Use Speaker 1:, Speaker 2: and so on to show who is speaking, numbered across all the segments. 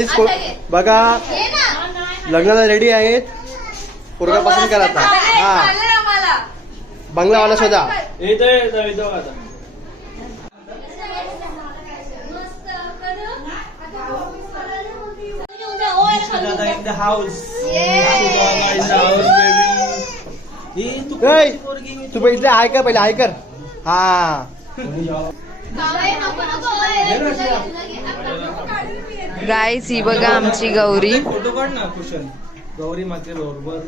Speaker 1: Guys बघा लग्नाला ready आहेत. पोरगा पसंत करा आता. हा. बंगलावाला शोधा.
Speaker 2: इथं येतो इथं आता दादा इन द हाऊस
Speaker 1: तू पहिले हाय कर पहिले हाय कर. हा.
Speaker 3: गाईस ही बघा आमची गौरी.
Speaker 2: फोटो काढ ना कुशन गौरी माते बरोबर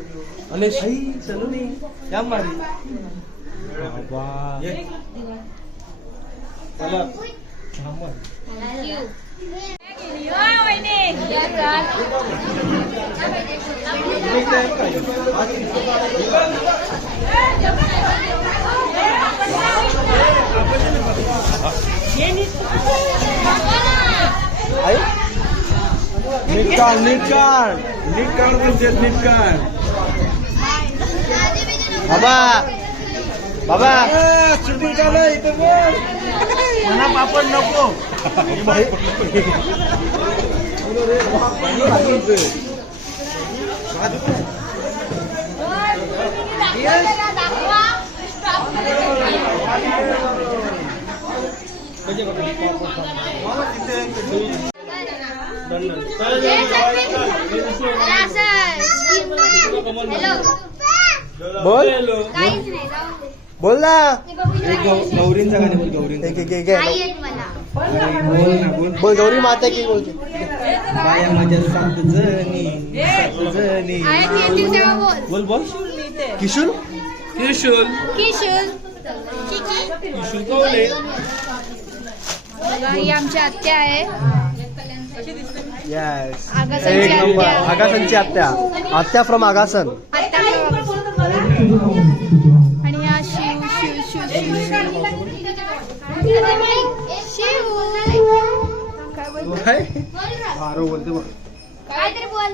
Speaker 2: अले आई चलो नाही या मारी. चला. नीट काढ नीट काढ नीट काढ तुमच्यात नीट काढ
Speaker 1: बाबा. बाबा
Speaker 2: शूटिंग चालू इथं म्हणा पापड नको.
Speaker 1: बोल. बोल ना.
Speaker 2: गौरींचा गाणे बोल
Speaker 1: एक एक एक.
Speaker 2: अरे, बोल ना बोल
Speaker 1: बोल गौरी माता की बोलते.
Speaker 2: बाया माझ्या सात जणी सात जणी
Speaker 4: बोल
Speaker 2: बोल.
Speaker 1: किशोर
Speaker 4: किशोर चिकी
Speaker 2: त्रिशूल कवले
Speaker 4: बघा, ही आमची आत्या आहे.
Speaker 1: येस एक नंबर. आगासनची आत्या. आत्या फ्रॉम आगासन.
Speaker 4: आत्या आणि हा शिव शिव शिव शिव शिव. काय? बोल
Speaker 1: काय आरो बोलते बघ.
Speaker 4: काहीतरी बोल.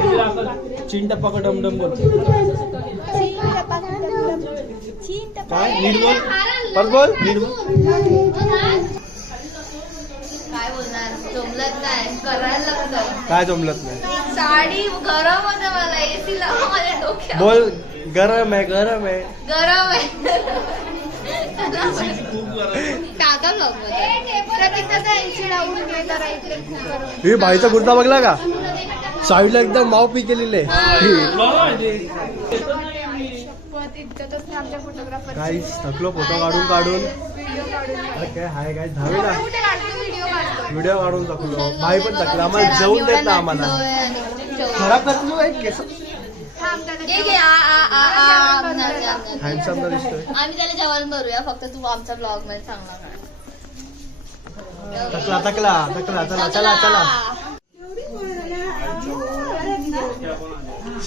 Speaker 2: चिंटप्पा का डमडम बोल काय? नीट बोल.
Speaker 1: परत बोल.
Speaker 5: काय बोलणार? जमलंच नाही. करायला लागतं
Speaker 1: काय जमलत नाही?
Speaker 5: साडी गरम होतं मला. एसी लावा माझ्या डोक्यात
Speaker 1: बोल. गरम आहे गरम आहे.
Speaker 5: गरम आहे. टाका
Speaker 1: भाईचा कुर्ता बघला का? साईडला एकदम माव पी केलेले काही थकलो फोटो काढून काढून. काय हाय काय दहावीला
Speaker 4: व्हिडिओ
Speaker 1: काढून थकलो. भाई पण थकला. आम्हाला जेवून देत ना आम्हाला. खराब करतो केस
Speaker 4: हा
Speaker 5: आमचं, आमचं, आमचं.
Speaker 1: हँडसम दिसतोय.
Speaker 5: आम्ही त्याला जेवण भरूया. फक्त तू आमच्या ब्लॉगमध्ये
Speaker 1: थकला चला चला. चला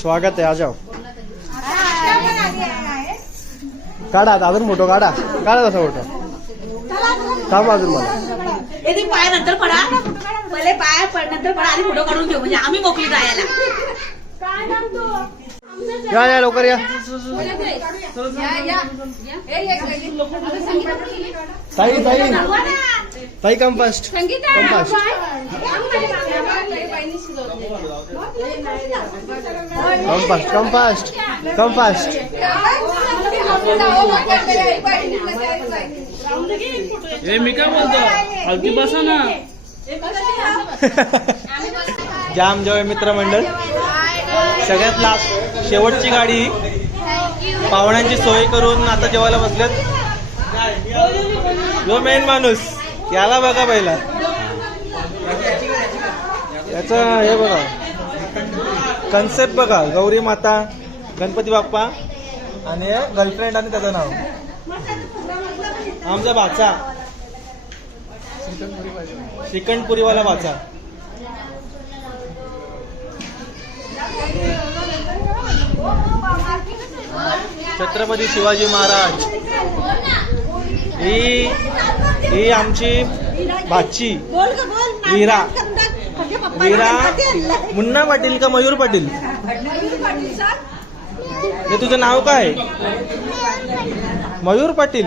Speaker 1: स्वागत आहे आ जाओ. काढा आता अजून फोटो काढा. काढा तसा फोटो थांब अजून मला.
Speaker 6: पाय नंतर पडा. पहिले पाय नंतर पडा आधी फोटो काढून घेऊ. म्हणजे आम्ही मोकळी जायला.
Speaker 1: या या लवकर या. ताई ताई. ताई come fast come fast come fast come fast come fast
Speaker 2: हे मी काय बोलतो? हलकी बसा ना.
Speaker 1: जाम जवळ मित्रमंडळ. सगळ्यात लास्ट शेवटची गाडी. पाहुण्यांची सोय करून आता जेवायला बसल्यात जो मेन माणूस याला बघा पहिला. याचा हे बघा. कन्सेप्ट बघा. गौरी माता गणपती बाप्पा आणि गर्लफ्रेंड आणि त्याचं नाव. आमचा भाचा.
Speaker 2: श्रीखंड बाचा छत्रपती शिवाजी महाराज. ही ही आमची भाची वीरा. वीरा मुन्ना पाटील का मयूर पाटील? हे तुझं नाव काय? मयूर पाटील.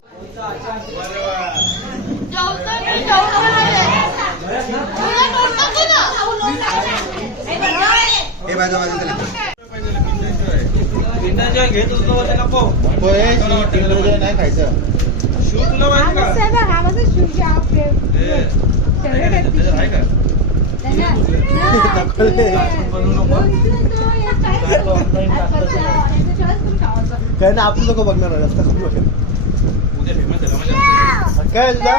Speaker 1: नाही खायचं
Speaker 2: शू तुला माहिती का ए, त्याच्यात आहे का
Speaker 1: काय ना आपण लोक बघणार आहे, रस्ता कमी बघेल काय तुझा?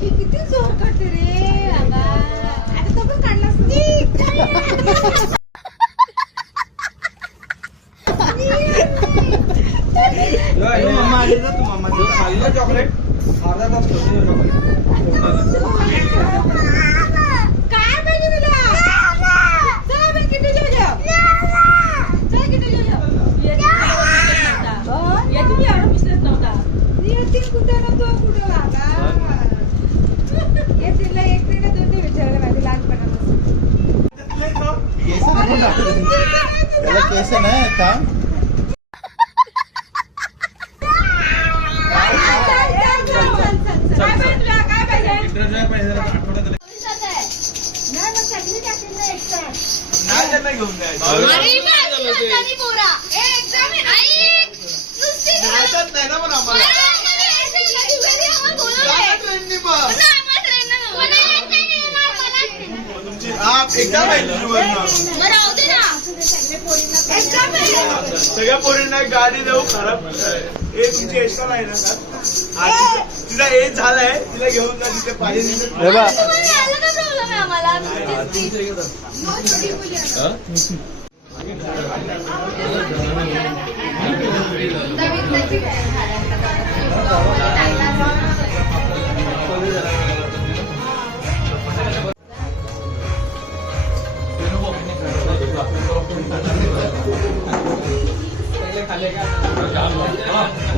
Speaker 6: किती जोर करते रे बाबा आता तो पण काढलास
Speaker 2: मम्मा आली ना तू मम्मा खाली ना चॉकलेट अर्धा तास चॉकलेट
Speaker 6: काय पाहिजे तुला चल आपण किती जेव जेव चल किती जेव जेव याची मी एवढा मिसळत नव्हता येतील कुठं ना तो कुठं वागा येतील एक नाही ना दोन ते विचारलं माझ्या लहानपणापासून
Speaker 1: केस नको टाकू. त्याला केस नाही का
Speaker 6: काय पाहिजे तुला? काय पाहिजे
Speaker 2: इंटरजॉय पाहिजे जरा आठवड्यात आलं.
Speaker 6: नाही मग चटणी टाकेल ना. extra.
Speaker 2: नाही त्यांना घेऊन जायचं जायचंच नाही. ना. पण आम्हाला तुमची हा एक्झाम आहे तुझी वरनं. सगळ्या पोरींना गाडी देऊ खराब. हे तुमची एक्स्ट्रा नाही ना? सर हा, तिचा एज झालाय तिला घेऊन जा तिथे पाहिजे
Speaker 1: हे बा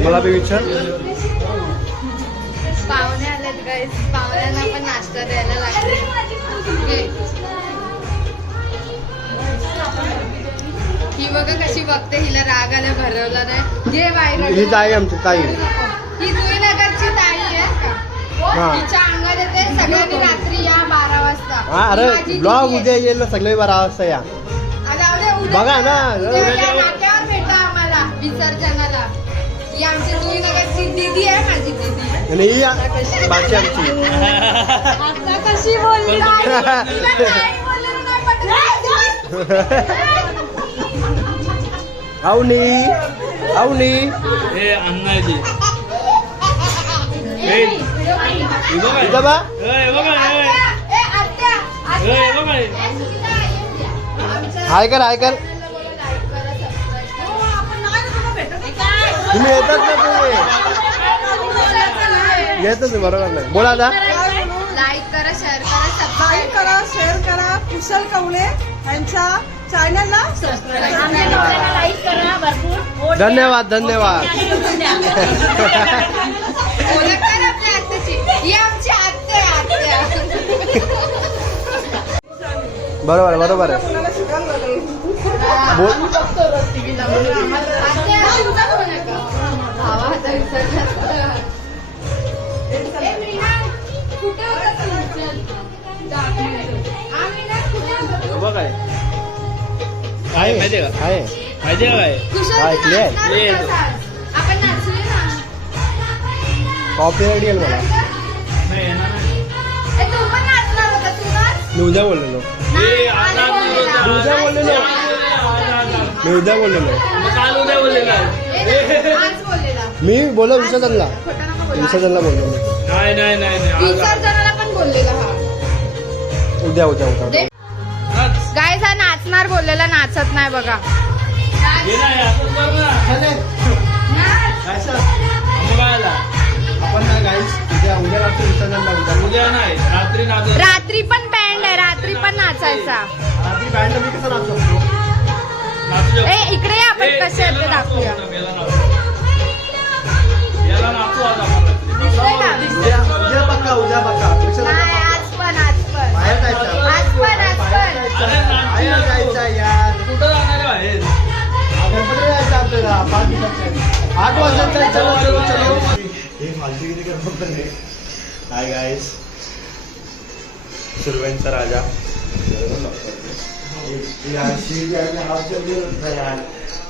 Speaker 1: मला बी विचार.
Speaker 3: पाहुण्यांना पण नाश्ता द्यायला लागले. ही. बघा कशी बघते हिला राग आला भरवला नाही. घे बाहेर
Speaker 1: ही ताई आमची ताई.
Speaker 3: ही जुईनगरची ताई आहे
Speaker 1: हा.
Speaker 3: का? तिच्या अंगात येते सगळ्यांनी रात्री या बारा वाजता.
Speaker 1: अरे ब्लॉग उद्या. येईल ना सगळे बारा वाजता या. बघा ना.
Speaker 3: ही आमची जुईनगरची दीदी आहे माझी दीदी
Speaker 1: आणि ही बाची आमची.
Speaker 3: आता कशी बोलली तिला नाही बोललेलं नाही पटत.
Speaker 1: आवनी आवनी
Speaker 2: हे. अण्णाजी हे हे बघा
Speaker 1: इथं बा.
Speaker 2: हे बघा हे
Speaker 3: ए, आत्या, आत्या.
Speaker 2: हे बघा. हे.
Speaker 1: हाय कर हाय कर. तुम्ही येतात ना तुम्ही? येतच बरोबर नाही. बोला आता.
Speaker 3: लाईक करा शेअर करा सबस्क्राईब
Speaker 6: करा शेअर करा कुशल कवले यांच्या चॅनलला लाईक करा भरपूर.
Speaker 1: धन्यवाद धन्यवाद.
Speaker 3: ही
Speaker 1: बरोबर बरोबर आहे. बोल
Speaker 3: तू
Speaker 1: clear.
Speaker 3: नाचणार
Speaker 7: Clear.
Speaker 3: होतास आज. आपण नाचले ना.
Speaker 1: कॉपी रेडी येईल मला. मी उद्या बोललेलो.
Speaker 7: आज
Speaker 1: उद्या बोललेलो. मी उद्या बोललेलो.
Speaker 7: काल उद्या बोललेला.
Speaker 1: मी बोललो विसर्जनला.
Speaker 3: बोलू.
Speaker 1: विसर्जनला बोललो मी.
Speaker 7: नाही नाही नाही नाही. आज-
Speaker 3: विसर्जनाला पण बोललेला हा.
Speaker 1: उद्या उद्या उद्या.
Speaker 3: गाय हा नाचणार बोललेला नाचत नाही बघा.
Speaker 1: रात्री विसर्जनला उद्या
Speaker 7: उद्या नाही रात्री नाचत.
Speaker 3: रात्री पण बँड आहे रात्री पण नाचायचा. ए इकडे ये, आपण कसे दाखवूया.
Speaker 1: उद्या पक्का उद्या पक्का विसर्जन
Speaker 3: नाही आज पण आज पण.
Speaker 1: बाहेर जायचं.
Speaker 3: आज पण आज पण.
Speaker 1: बाहेर. जायचं यार.
Speaker 7: कुठं जाणार आहे बाहेर?
Speaker 1: गणपती जायचं आपल्याला? पाच आठ वाजता चलो चलो चलो.
Speaker 2: हे फालतूगिरी करत नाही हाय गाईस सुरवेंचा राजा.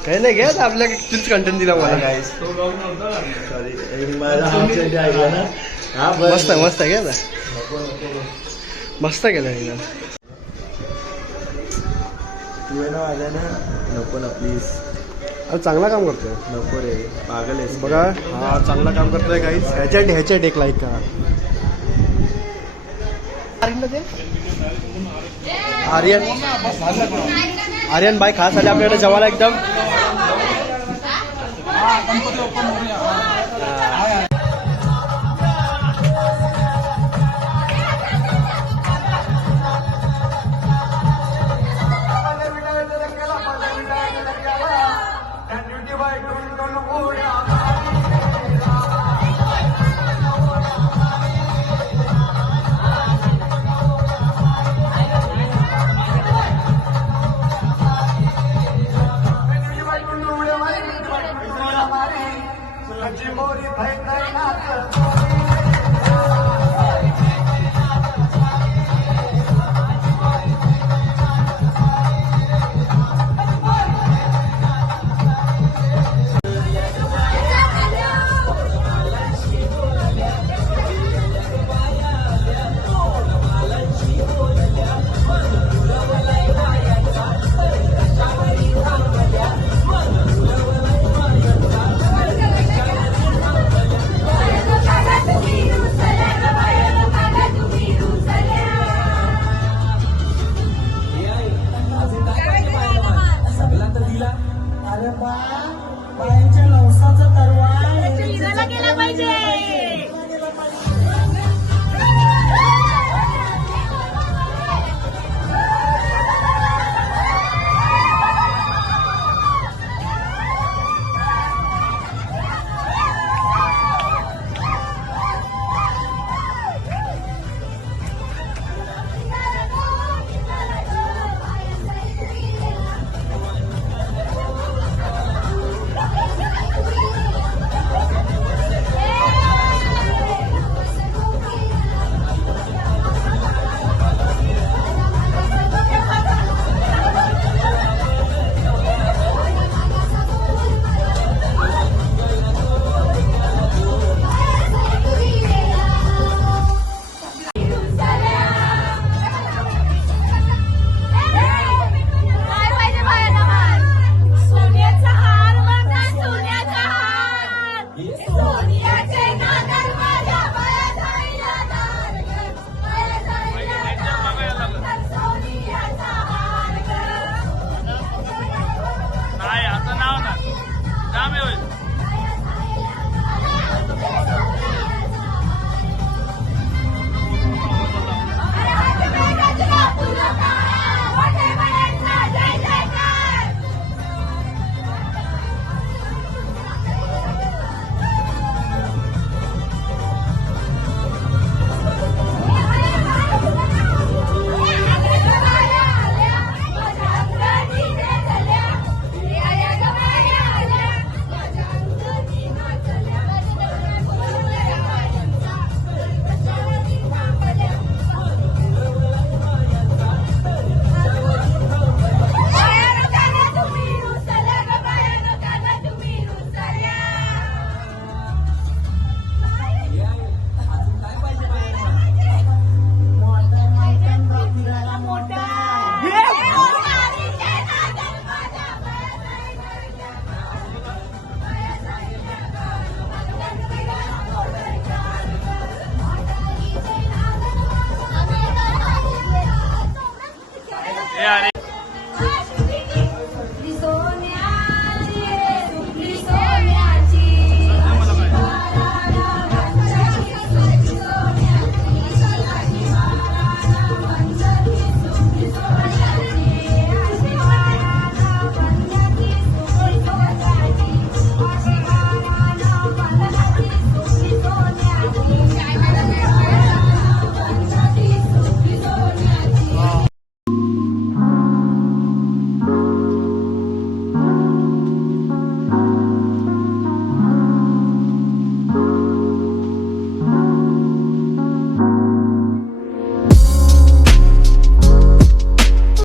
Speaker 1: काही नाही घ्या आपल्या तीच कंटेंट दिला मला.
Speaker 2: गाईस
Speaker 7: तो ब्लॉग नव्हता का?
Speaker 2: सॉरी ना. हा.
Speaker 1: मस्त आहे मस्त आहे घ्या
Speaker 2: नको.
Speaker 1: मस्त केलं एकदम
Speaker 2: तू आहे ना माझ्या ना नको ना प्लीज
Speaker 1: अरे चांगला काम करतोय.
Speaker 2: नको रे पागल आहेस.
Speaker 1: बघा. हा चांगला काम करतोय काही ह्याच्यात ह्याच्यात एक लाईक करा. आर्यन. आर्यन बाई खास आले आपल्याकडे जेवायला एकदम.